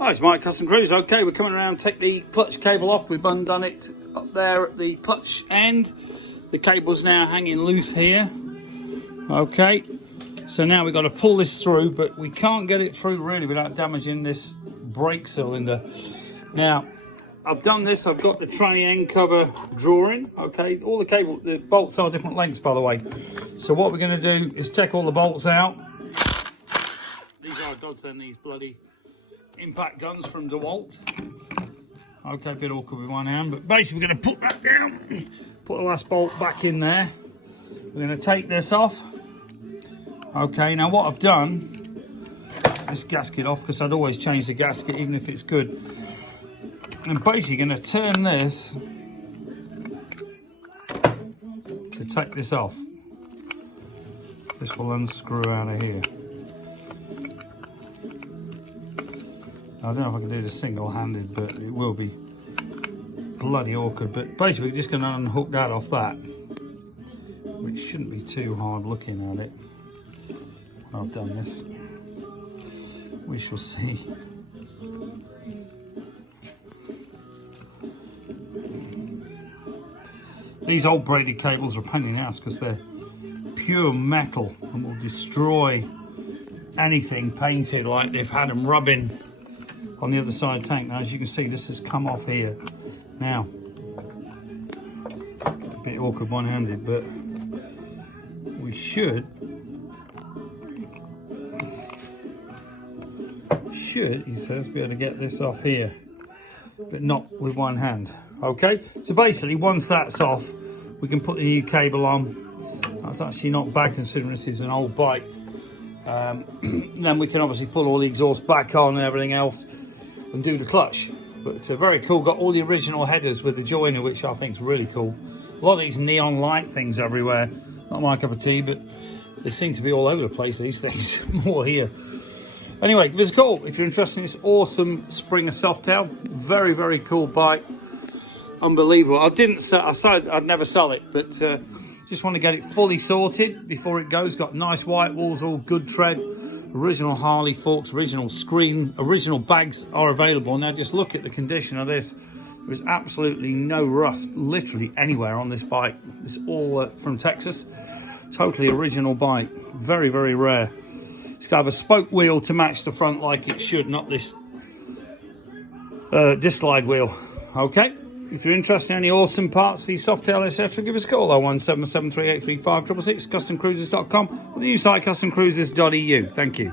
Hi, it's Mike Custom Cruise. Okay, we're coming around to take the clutch cable off. We've undone it up there at the clutch end. The cable's now hanging loose here. Okay, so now we've got to pull this through, but we can't get it through really without damaging this brake cylinder. Now, I've done this. I've got the tranny end cover drawing. Okay, all the bolts are different lengths, by the way. So what we're going to do is take all the bolts out. These are godsend, these bloody impact guns from DeWalt. Okay, a bit awkward with one hand, but basically we're going to put that down, put the last bolt back in there. We're going to take this off. Okay, now what I've done, this gasket off, because I'd always change the gasket even if it's good. I'm basically going to turn this to take this off. This will unscrew out of here. I don't know if I can do this single-handed, but it will be bloody awkward. But basically, we're just going to unhook that off that, which shouldn't be too hard looking at it. When I've done this, we shall see. These old braided cables are a pain in the ass because they're pure metal and will destroy anything painted, like they've had them rubbing on the other side of the tank. Now, as you can see, this has come off here. Now, a bit awkward one-handed, but we should, he says, be able to get this off here, but not with one hand. Okay, so basically, once that's off, we can put the new cable on. That's actually not bad considering this is an old bike. Then we can obviously pull all the exhaust back on and everything else and do the clutch. But it's very cool. Got all the original headers with the joiner, which I think is really cool. A lot of these neon light things everywhere. Not my cup of tea, but they seem to be all over the place, these things. More here. Anyway, give us a call if you're interested in this awesome Springer softail. Very, very cool bike. Unbelievable. I said I'd never sell it, but just want to get it fully sorted before it goes. Got nice white walls, all good tread. Original Harley forks, original screen, original bags are available. Now just look at the condition of this. There's absolutely no rust literally anywhere on this bike. It's all from Texas. Totally original bike. Very, very rare. It's got to have a spoke wheel to match the front like it should, not this disc glide wheel. Okay, if you're interested in any awesome parts for your softail, etc., give us a call. 01773835666, customcruisers.com, or the new site customcruisers.eu. Thank you.